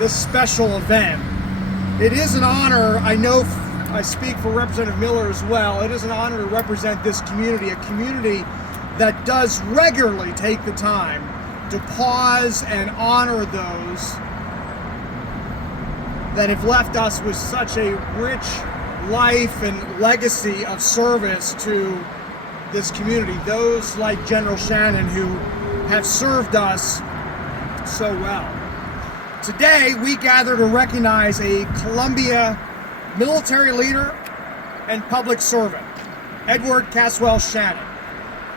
this special event. It is an honor, I know I speak for Representative Miller as well, it is an honor to represent this community, a community that does regularly take the time to pause and honor those that have left us with such a rich life and legacy of service to this community. Those like General Shannon who have served us so well. Today we gather to recognize a Columbia military leader and public servant, Edward Caswell Shannon,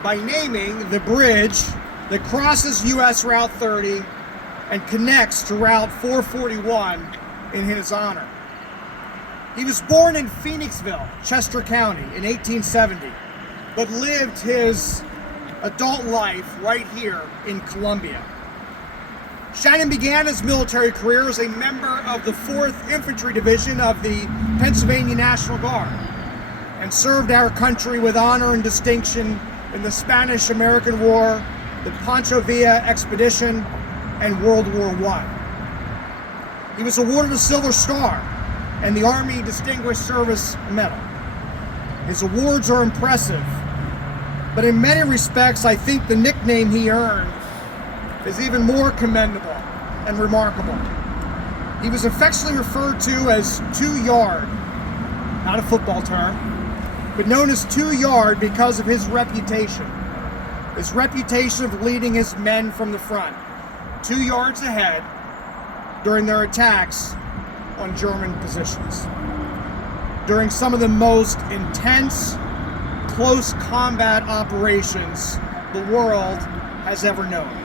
by naming the bridge that crosses US Route 30 and connects to Route 441 in his honor. He was born in Phoenixville, Chester County in 1870, but lived his adult life right here in Columbia. Shannon began his military career as a member of the 4th Infantry Division of the Pennsylvania National Guard and served our country with honor and distinction in the Spanish-American War, the Pancho Villa Expedition, and World War I. He was awarded a Silver Star and the Army Distinguished Service Medal. His awards are impressive, but in many respects, I think the nickname he earned is even more commendable and remarkable. He was affectionately referred to as 2-yard, not a football term, but known as 2-yard because of his reputation of leading his men from the front, 2 yards ahead during their attacks on German positions. During some of the most intense, close combat operations the world has ever known.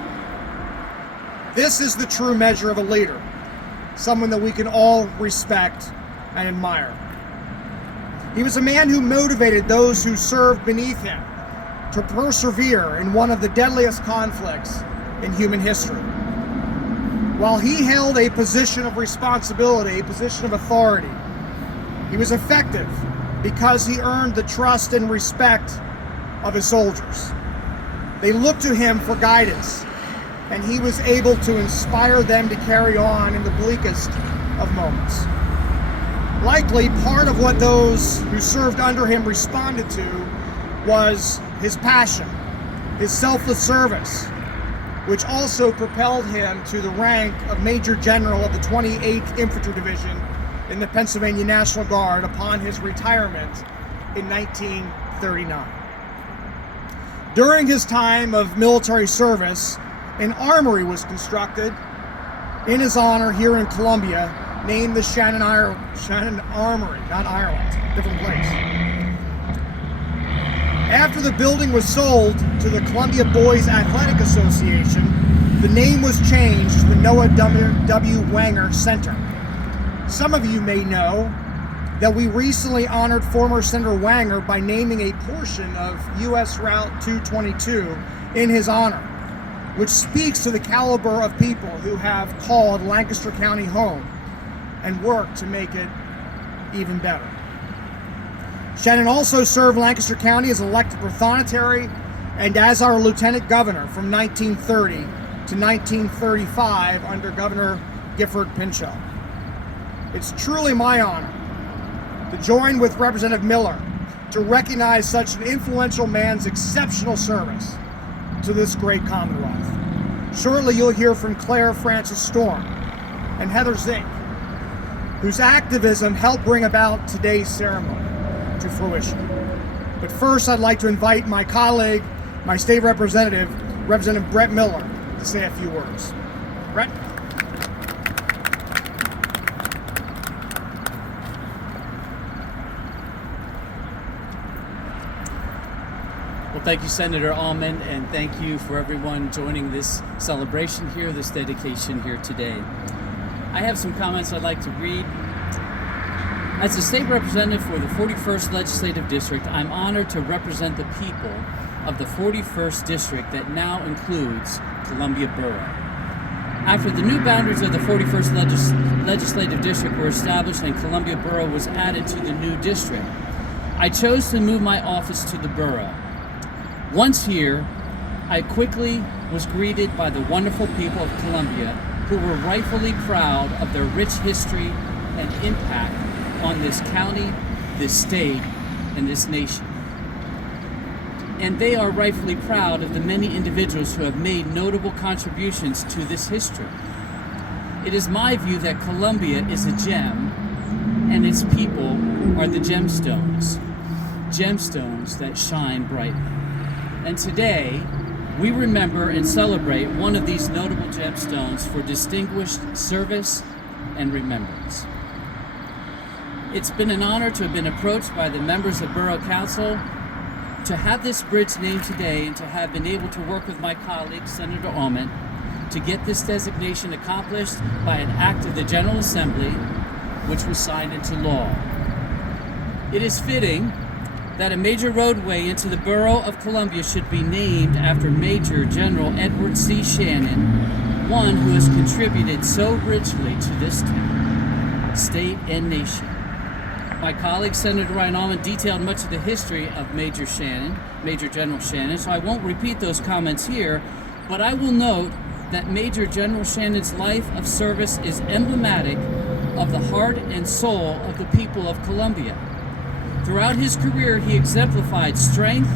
This is the true measure of a leader, someone that we can all respect and admire. He was a man who motivated those who served beneath him to persevere in one of the deadliest conflicts in human history. While he held a position of responsibility, a position of authority, he was effective because he earned the trust and respect of his soldiers. They looked to him for guidance, and he was able to inspire them to carry on in the bleakest of moments. Likely, part of what those who served under him responded to was his passion, his selfless service, which also propelled him to the rank of Major General of the 28th Infantry Division in the Pennsylvania National Guard upon his retirement in 1939. During his time of military service, an armory was constructed in his honor here in Columbia, named the Shannon Armory, not Ireland, different place. After the building was sold to the Columbia Boys Athletic Association, the name was changed to the Noah W. Wanger Center. Some of you may know that we recently honored former Senator Wanger by naming a portion of US Route 222 in his honor, which speaks to the caliber of people who have called Lancaster County home and worked to make it even better. Shannon also served Lancaster County as elected Prothonotary and as our Lieutenant Governor from 1930 to 1935 under Governor Gifford Pinchot. It's truly my honor to join with Representative Miller to recognize such an influential man's exceptional service to this great Commonwealth. Shortly you'll hear from Claire Francis Storm and Heather Zink, whose activism helped bring about today's ceremony to fruition. But first I'd like to invite my colleague, my state representative, Representative Brett Miller, to say a few words. Brett? Well, thank you, Senator Aument, and thank you for everyone joining this celebration here, this dedication here today. I have some comments I'd like to read. As a state representative for the 41st Legislative District, I'm honored to represent the people of the 41st District that now includes Columbia Borough. After the new boundaries of the 41st Legislative District were established and Columbia Borough was added to the new district, I chose to move my office to the borough. Once here, I quickly was greeted by the wonderful people of Columbia who were rightfully proud of their rich history and impact on this county, this state, and this nation. And they are rightfully proud of the many individuals who have made notable contributions to this history. It is my view that Columbia is a gem, and its people are the gemstones that shine brightly. And today, we remember and celebrate one of these notable gemstones for distinguished service and remembrance. It's been an honor to have been approached by the members of Borough Council to have this bridge named today, and to have been able to work with my colleague, Senator Aument, to get this designation accomplished by an act of the General Assembly, which was signed into law. It is fitting that a major roadway into the borough of Columbia should be named after Major General Edward C. Shannon, one who has contributed so richly to this town, state, and nation. My colleague, Senator Ryan Aument, detailed much of the history of Major General Shannon, so I won't repeat those comments here, but I will note that Major General Shannon's life of service is emblematic of the heart and soul of the people of Columbia. Throughout his career, he exemplified strength,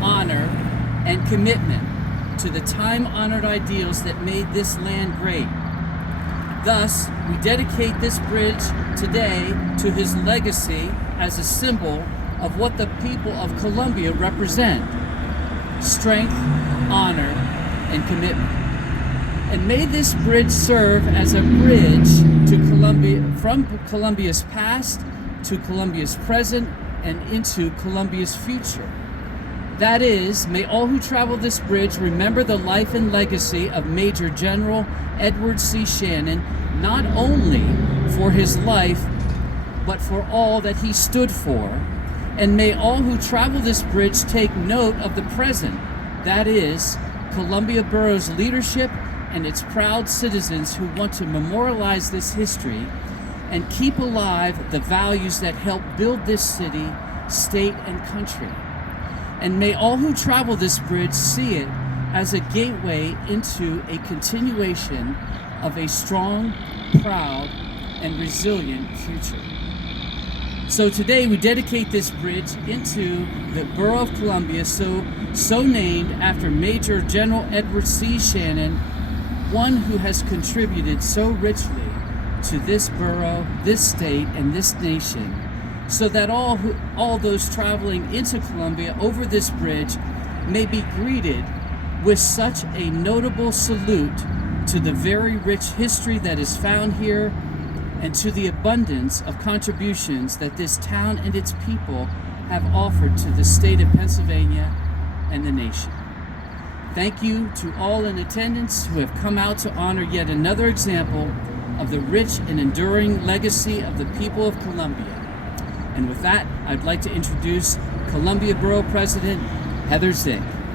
honor, and commitment to the time-honored ideals that made this land great. Thus, we dedicate this bridge today to his legacy as a symbol of what the people of Columbia represent: strength, honor, and commitment. And may this bridge serve as a bridge to Columbia, from Columbia's past to Columbia's present and into Columbia's future. That is, may all who travel this bridge remember the life and legacy of Major General Edward C. Shannon, not only for his life, but for all that he stood for. And may all who travel this bridge take note of the present, that is, Columbia Borough's leadership and its proud citizens who want to memorialize this history and keep alive the values that help build this city, state, and country. And may all who travel this bridge see it as a gateway into a continuation of a strong, proud, and resilient future. So today we dedicate this bridge into the Borough of Columbia, so named after Major General Edward C. Shannon, one who has contributed so richly to this borough, this state, and this nation, so that all those traveling into Columbia over this bridge may be greeted with such a notable salute to the very rich history that is found here, and to the abundance of contributions that this town and its people have offered to the state of Pennsylvania and the nation. Thank you to all in attendance who have come out to honor yet another example of the rich and enduring legacy of the people of Columbia. And with that, I'd like to introduce Columbia Borough President Heather Zink.